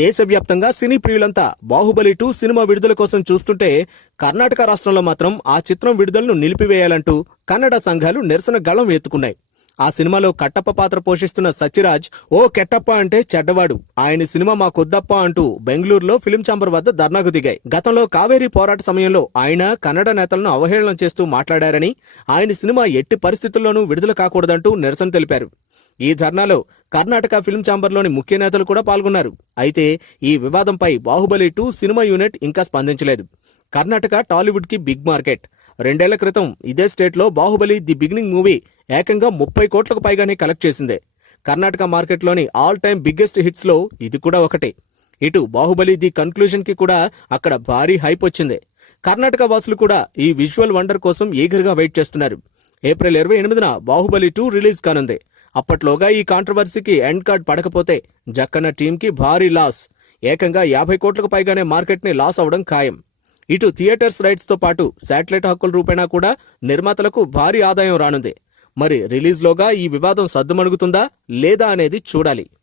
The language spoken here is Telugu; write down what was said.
దేశవ్యాప్తంగా సినీ ప్రియులంతా బాహుబలి 2 సినిమా విడుదల కోసం చూస్తుంటే కర్ణాటక రాష్ట్రంలో మాత్రం ఆ చిత్రం విడుదలను నిలిపివేయాలంటూ కన్నడ సంఘాలు నిరసన గళం ఎత్తుకున్నాయి. ఆ సినిమాలో కట్టప్ప పాత్ర పోషిస్తున్న సత్యరాజ్ ఓ కెట్టప్ప అంటే చెడ్డవాడు, ఆయన సినిమా మాకొద్దప్ప అంటూ బెంగళూరులో ఫిలిం ఛాంబర్ వద్ద ధర్నాకు దిగాయి. గతంలో కావేరీ పోరాట సమయంలో ఆయన కన్నడ నేతలను అవహేళన చేస్తూ మాట్లాడారని, ఆయన సినిమా ఎట్టి పరిస్థితుల్లోనూ విడుదల కాకూడదంటూ నిరసన తెలిపారు. ఈ ధర్నాలో కర్ణాటక ఫిల్మ్ ఛాంబర్లోని ముఖ్య నేతలు కూడా పాల్గొన్నారు. అయితే ఈ వివాదంపై బాహుబలి 2 సినిమా యూనిట్ ఇంకా స్పందించలేదు. కర్ణాటక టాలీవుడ్ కి బిగ్ మార్కెట్. 2 ఏళ్ల క్రితం ఇదే స్టేట్లో బాహుబలి ది బిగినింగ్ మూవీ ఏకంగా 30 కోట్లకు పైగానే కలెక్ట్ చేసిందే. కర్ణాటక మార్కెట్లోని ఆల్ టైమ్ బిగ్గెస్ట్ హిట్స్ లో ఇది కూడా ఒకటి. ఇటు బాహుబలి ది కన్క్లూజన్ కి కూడా అక్కడ భారీ హైప్ వచ్చింది. కర్ణాటక వాసులు కూడా ఈ విజువల్ వండర్ కోసం ఈగర్గా వెయిట్ చేస్తున్నారు. ఏప్రిల్ 28న బాహుబలి 2 రిలీజ్ కానుంది. అప్పట్లోగా ఈ కాంట్రవర్సీకి ఎండ్ కార్డ్ పడకపోతే జక్కన్న టీంకి భారీ లాస్. ఏకంగా 50 కోట్లకు పైగానే మార్కెట్ ని లాస్ అవడం ఖాయం. ఇటు థియేటర్స్ రైట్స్ తో పాటు శాటిలైట్ హక్కుల రూపేణా కూడా నిర్మాతలకు భారీ ఆదాయం రానుంది. మరి రిలీజ్ లోగా ఈ వివాదం సద్దుమణుగుతుందా లేదా అనేది చూడాలి.